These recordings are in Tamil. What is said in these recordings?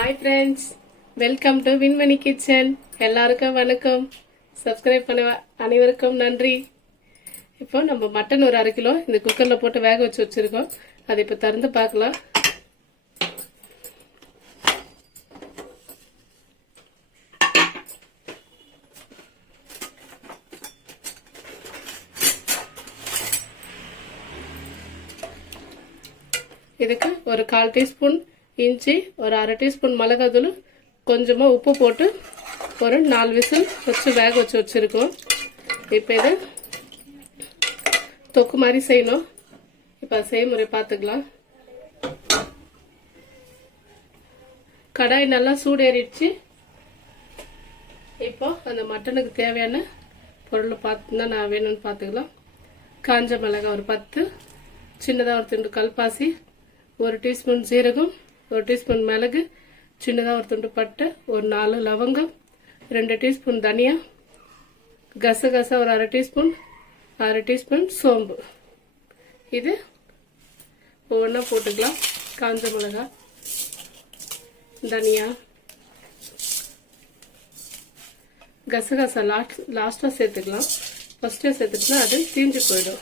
Hi friends, welcome to Vinmani kitchen. எல்லாருக்கும் வணக்கம். சப்ஸ்கிரைப் பண்ண அனைவருக்கும் நன்றி. இப்போ நம்ம மட்டன் ஒரு 1/2 கிலோ இந்த குக்கரில் போட்டு வேக வச்சு வச்சுருக்கோம். அதை இப்போ திறந்து பார்க்கலாம். இதுக்கு ஒரு 1/4 டீஸ்பூன் இஞ்சி, ஒரு 1/2 டீஸ்பூன் மிளகாத்தூள், கொஞ்சமாக உப்பு போட்டு ஒரு 4 விசில் வச்சு வேக வச்சு வச்சுருக்கோம். இப்போ இதை தொக்கு மாதிரி செய்யணும். இப்போ செய்முறை பார்த்துக்கலாம். கடாய் நல்லா சூடேறிடுச்சு. இப்போ அந்த மட்டனுக்கு தேவையான பொருள் பார்த்துன்னா நான் வேணும்னு பார்த்துக்கலாம். காஞ்ச மிளகாய் ஒரு 10, சின்னதாக ஒரு துண்டு கல்பாசி, 1 டீஸ்பூன் சீரகம், 1 டீஸ்பூன் மிளகு, சின்னதாக ஒரு துண்டு பட்டை, ஒரு 4 லவங்கம், 2 டீஸ்பூன் தனியா, கசகசா ஒரு 1/2 டீஸ்பூன், 1/2 டீஸ்பூன் சோம்பு. இது ஒவ்வொன்றா போட்டுக்கலாம். காஞ்ச மிளகாய், தனியா, கசகசா லாஸ்ட்டாக சேர்த்துக்கலாம். ஃபஸ்ட்டே சேர்த்துக்கலாம், அது தீஞ்சு போயிடும்.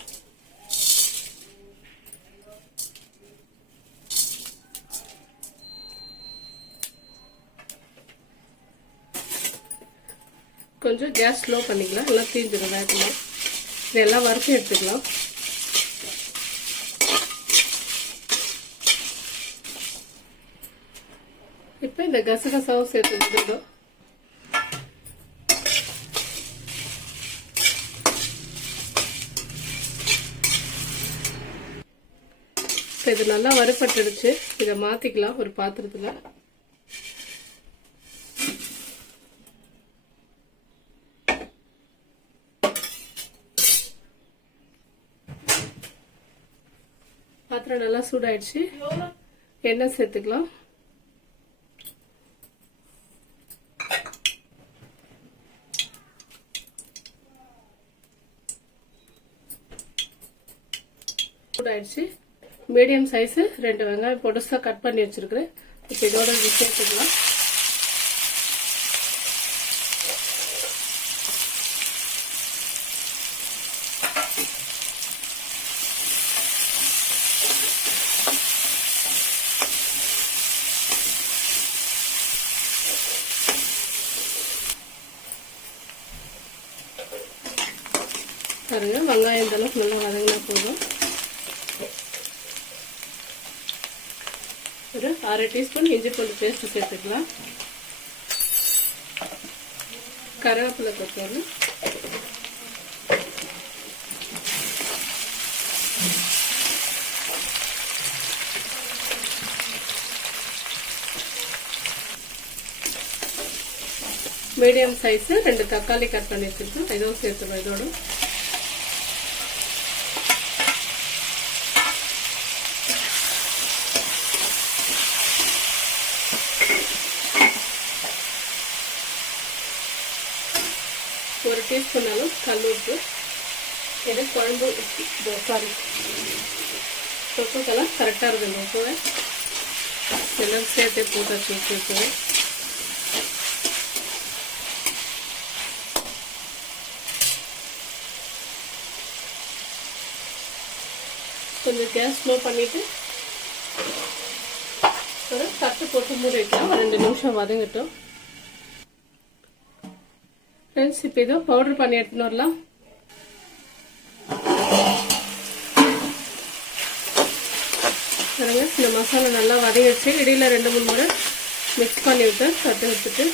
கொஞ்சம் கேஸ் ஸ்லோ பண்ணிக்கலாம், எல்லாம் தீஞ்சிடும் வேகமாக. இதெல்லாம் வறுத்து எடுத்துக்கலாம். இப்போ இந்த கசகசாவும் சேர்த்து விட்டுடும். இப்போ இது நல்லா வறுபட்டுடுச்சு. இதை மாற்றிக்கலாம் ஒரு பாத்திரத்தில். பாத்திரம் நல்லா சூடாயிடுச்சு. எண்ணெய் சேர்த்துக்கலாம். சூடாயிடுச்சு. மீடியம் சைஸ் 2 வெங்காயம் பொடுசா கட் பண்ணி வச்சிருக்கிறேன். இப்போ இதோட சேர்த்துக்கலாம். பாருங்க, வெங்காயம் இந்த அளவுக்கு நல்லா வதங்கினா போதும். ஒரு 1/2 டீஸ்பூன் இஞ்சி பூண்டு பேஸ்ட் சேர்த்துக்கலாம். கருவேப்பிலை கொத்தமல்லி, மீடியம் சைஸ் 2 தக்காளி கட் பண்ணி வச்சிருக்கோம். இதுவும் சேர்த்துக்கலாம். இதோட ஒரு டீஸ்பூன் அளவு கல் உப்பு. இது குழம்பு சாரி தொக்குக்கெல்லாம் கரெக்டாக இருக்குது. உப்புவை எல்லாம் சேர்த்து போட்டு வச்சுருக்கேன். கொஞ்சம் கேஸ் ஸ்லோ பண்ணிவிட்டு ஒரு தட்டு போட்டு மூடி வைக்கலாம். 2 நிமிஷம் வதங்கட்டும். ஃப்ரெண்ட்ஸ், இப்போ இதோ பவுடர் பண்ணி எடுத்துன்னு வரலாம். பாருங்க, இந்த மசாலா நல்லா வதங்கிடுச்சு. இடையில 2-3 முறை மிக்ஸ் பண்ணி விட்டு தட்டு வச்சுட்டு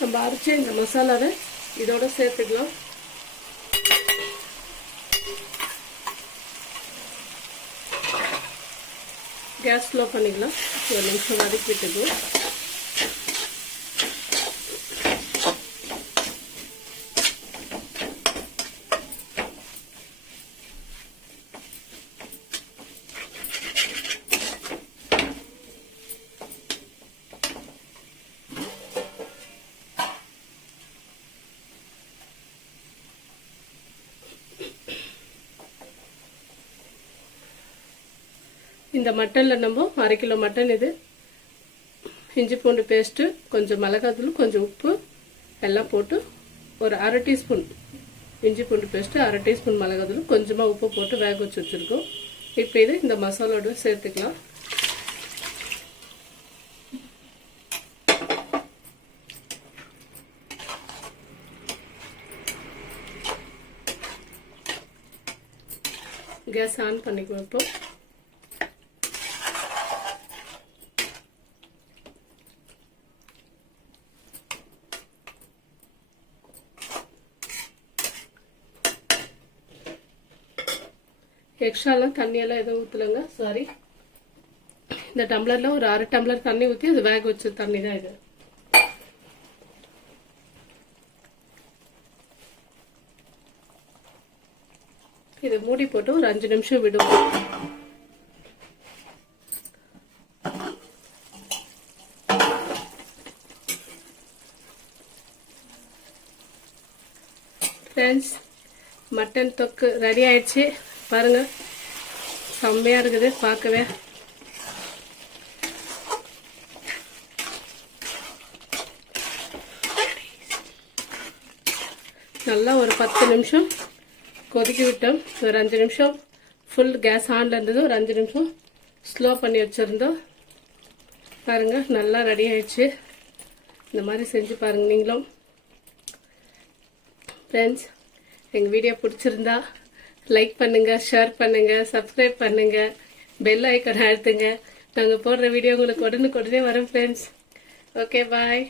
நம்ம அரைச்ச இந்த மசாலாவை இதோட சேர்த்துக்கலாம். கேஸ் ஸ்லோ பண்ணிக்கலாம். 1 நிமிஷம் வதக்கிட்டு இந்த மட்டனில் நம்ம 1/2 கிலோ மட்டன் இது. இஞ்சி பூண்டு பேஸ்ட்டு, கொஞ்சம் மிளகாத்தூள், கொஞ்சம் உப்பு எல்லாம் போட்டு ஒரு 1/2 டீஸ்பூன் இஞ்சி பூண்டு பேஸ்ட்டு, 1/2 டீஸ்பூன் மிளகாத்தூள், கொஞ்சமாக உப்பு போட்டு வேக வச்சு வச்சுருக்கோம். இப்போ இது இந்த மசாலோட சேர்த்துக்கலாம். கேஸ் ஆன் பண்ணிக்குவோம். இப்போ எக்ஸ்ட்ராலாம் தண்ணியெல்லாம் எதுவும் ஊற்றலைங்க, சாரி. இந்த டம்ளரில் ஒரு 1/2 டம்ளர் தண்ணி ஊற்றி அது வேக வச்ச தண்ணி தான் இது. இது மூடி போட்டு ஒரு 5 நிமிஷம் விடுவோம். ஃப்ரெண்ட்ஸ், மட்டன் தொக்கு ரெடி ஆயிடுச்சு. பாருங்க, செம்மையா இருக்குது பார்க்கவே. நல்லா ஒரு 10 நிமிஷம் கொதிக்க விட்டோம். ஒரு 5 நிமிஷம் ஃபுல் கேஸ் ஆன்ல இருந்தது, ஒரு 5 நிமிஷம் ஸ்லோ பண்ணி வச்சிருந்தோம். பாருங்க, நல்லா ரெடி ஆயிடுச்சு. இந்த மாதிரி செஞ்சு பாருங்க நீங்களும். ஃப்ரெண்ட்ஸ், எங்கள் வீடியோ பிடிச்சிருந்தா லைக் பண்ணுங்க, ஷேர் பண்ணுங்க, சப்ஸ்கிரைப் பண்ணுங்க, பெல் ஐக்கான் அழுத்துங்க. நாங்கள் போடுற வீடியோ உங்களுக்கு உடனுக்குடனே வரும் ஃப்ரெண்ட்ஸ். ஓகே, பாய்.